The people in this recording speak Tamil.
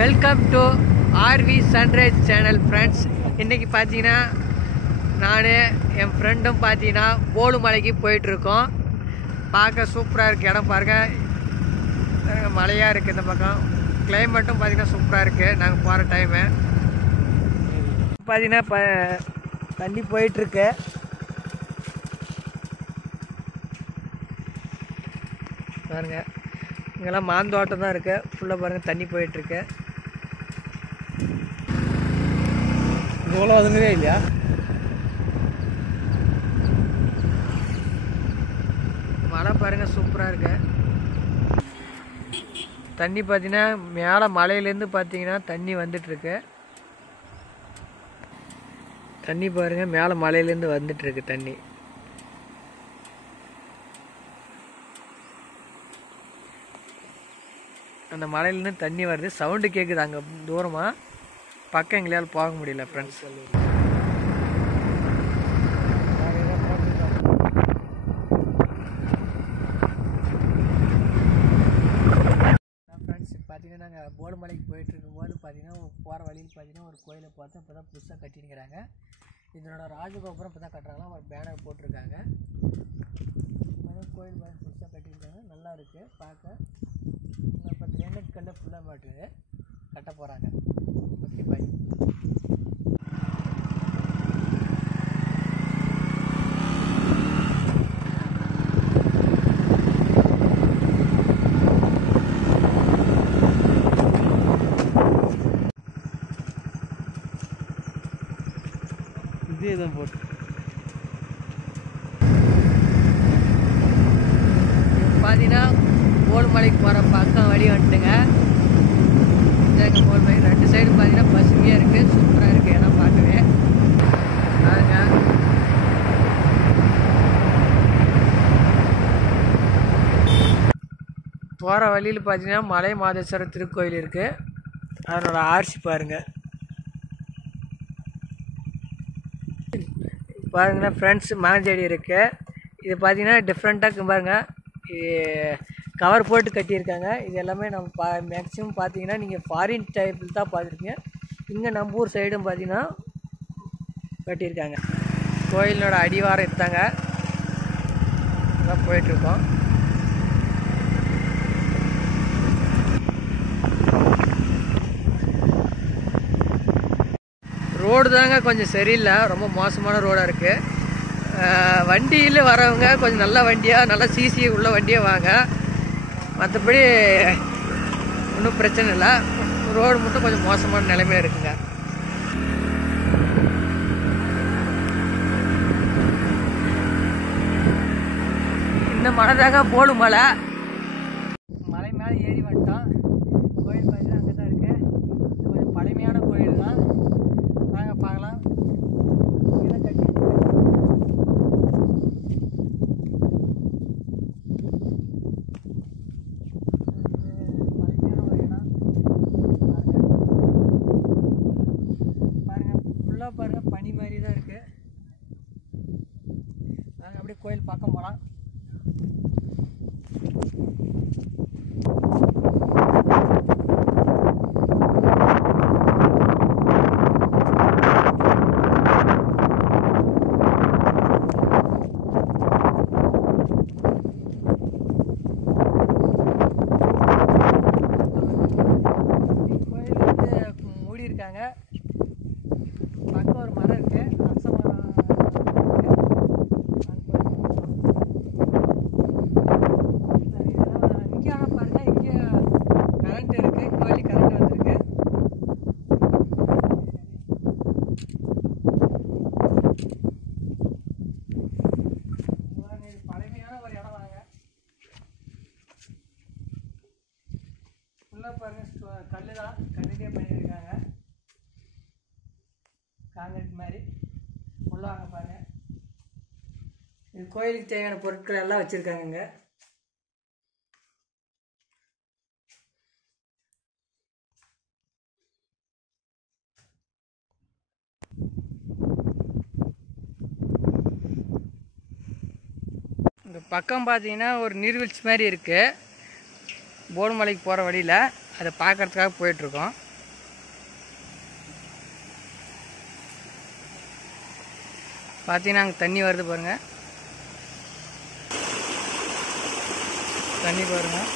Welcome to RV sunrise channel friends. இன்றைக்கி பார்த்தீங்கன்னா நான் என் ஃப்ரெண்டும் பார்த்தீங்கன்னா போலுமலைக்கு போயிட்டுருக்கோம். பார்க்க சூப்பராக இருக்குது. இடம் பாருங்கள், மழையாக இருக்குது. இந்த பக்கம் கிளைமேட்டும் பார்த்தீங்கன்னா சூப்பராக இருக்குது. நாங்கள் போகிற டைமு பார்த்தீங்கன்னா தண்ணி போயிட்டுருக்கு. பாருங்கள், இங்கெல்லாம் மாந்தோட்டம் தான் இருக்குது. ஃபுல்லாக பாருங்கள் தண்ணி போயிட்டுருக்கு. இவ்வளோ அதுங்கவே இல்லையா? மழை பாருங்கள் சூப்பராக இருக்கு. தண்ணி பார்த்தீங்கன்னா மேலே மலையிலேருந்து பார்த்தீங்கன்னா தண்ணி வந்துட்டுருக்கு. தண்ணி பாருங்கள், மேலே மலையிலேருந்து வந்துட்டுருக்கு தண்ணி. அந்த மலையிலேருந்து தண்ணி வருது, சவுண்டு கேட்குது. அங்கே தூரமாக பக்கம் எங்களால் போக முடியல ஃப்ரெண்ட்ஸ். ஃப்ரெண்ட்ஸ் பார்த்தீங்கன்னா நாங்கள் போலுமலைக்கு போயிட்டு இருக்கும்போது பார்த்தீங்கன்னா போகிற வழியில் பார்த்தீங்கன்னா ஒரு கோயிலை பார்த்தோம். இப்போ தான் புதுசாக கட்டினுக்கிறாங்க. இதனோட ராஜகோபுரம் இப்போ தான் கட்டுறாங்களா, ஒரு பேனர் போட்டிருக்காங்க. கோயில் பார்த்து புதுசாக கட்டியிருக்காங்க, நல்லா இருக்குது பார்க்க. இப்போ கிரானைட் கல்ல ஃபுல்லாக மாட்டுது கட்ட போகிறாங்க. ஓகே, பாய். இதே தான் போட்டு பார்த்தீங்கன்னா போலுமலைக்கு போகிற பக்கம் வழி வந்துட்டுங்க. இதாங்க போலுமலை. ரெண்டு சைடு பார்த்தீங்கன்னா பசுமையாக இருக்குது, சூப்பராக இருக்குது இடம் பார்க்கவே. பாருங்க, போகிற வழியில் பார்த்தீங்கன்னா மலை மாதேஸ்வரர் திருக்கோயில் இருக்குது. அதனோட ஆர்சி பாருங்கள். பாருங்கன்னா ஃப்ரெண்ட்ஸ், மாஞ்செடி இருக்குது. இது பார்த்தீங்கன்னா டிஃப்ரெண்ட்டாக பாருங்கள், கவர் போட்டு கட்டியிருக்காங்க. இது எல்லாமே நம்ம மேக்ஸிமம் பார்த்தீங்கன்னா நீங்கள் ஃபாரின் டைப்பில் தான் பார்த்துருக்கீங்க. இங்கே நம்ம ஊர் சைடும் பார்த்தீங்கன்னா கட்டியிருக்காங்க. கோயிலோட அடிவாரம் எடுத்தாங்க, அதான் போயிட்டுருக்கோம். ரோடு தாங்க கொஞ்சம் சரியில்லை, ரொம்ப மோசமான ரோடாக இருக்குது. வண்டியில் வரவங்க கொஞ்சம் நல்ல வண்டியாக, நல்லா சிசி உள்ள வண்டியாக வாங்க. மற்றபடி ஒன்றும் பிரச்சனை இல்லை. ரோடு மட்டும் கொஞ்சம் மோசமான நிலைமையில் இருக்குங்க. இந்த மலை தாங்க போலுமலை. மலை மேலே ஏறி வந்துட்டோம். கோயில் பார்த்தீங்கன்னா அங்கே தான் இருக்குது. இது கொஞ்சம் பழமையான கோயில் தான். வாங்க பார்க்கலாம். இதெல்லாம் கட்டி பாருங்க, பனி மாதிரி தான் இருக்கு. நாங்கள் அப்படியே கோயில் பக்கம் போகலாம். கோயில் வந்து மூடி இருக்காங்க. பக்கம் ஒரு மரம் இருக்கு, அரச மரம் இருக்கு. இங்கே ஆனால் பாருங்க, இங்கே கரண்ட் இருக்கு. கோயிலுக்கு கரண்ட் வந்துருக்கு. இது பழமையான ஒரு இடம் வாங்க. ஃபுல்லாக பாருங்க, கல்லு தான், கல்லுலேயே பண்ணியிருக்காங்க. காங்கிரீட் மாதிரி உள்ளாங்க பாருங்க. இது கோயிலுக்கு தேவையான பொருட்கள் எல்லாம் வச்சுருக்காங்க. இந்த பக்கம் பார்த்தீங்கன்னா ஒரு நீர்வீழ்ச்சி மாதிரி இருக்குது. போலுமலைக்கு போகிற வழியில் அதை பார்க்குறதுக்காக போயிட்டுருக்கோம். பார்த்தீங்கன்னா அங்கே தண்ணி வருது பாருங்கள், தண்ணி பாருங்கள்.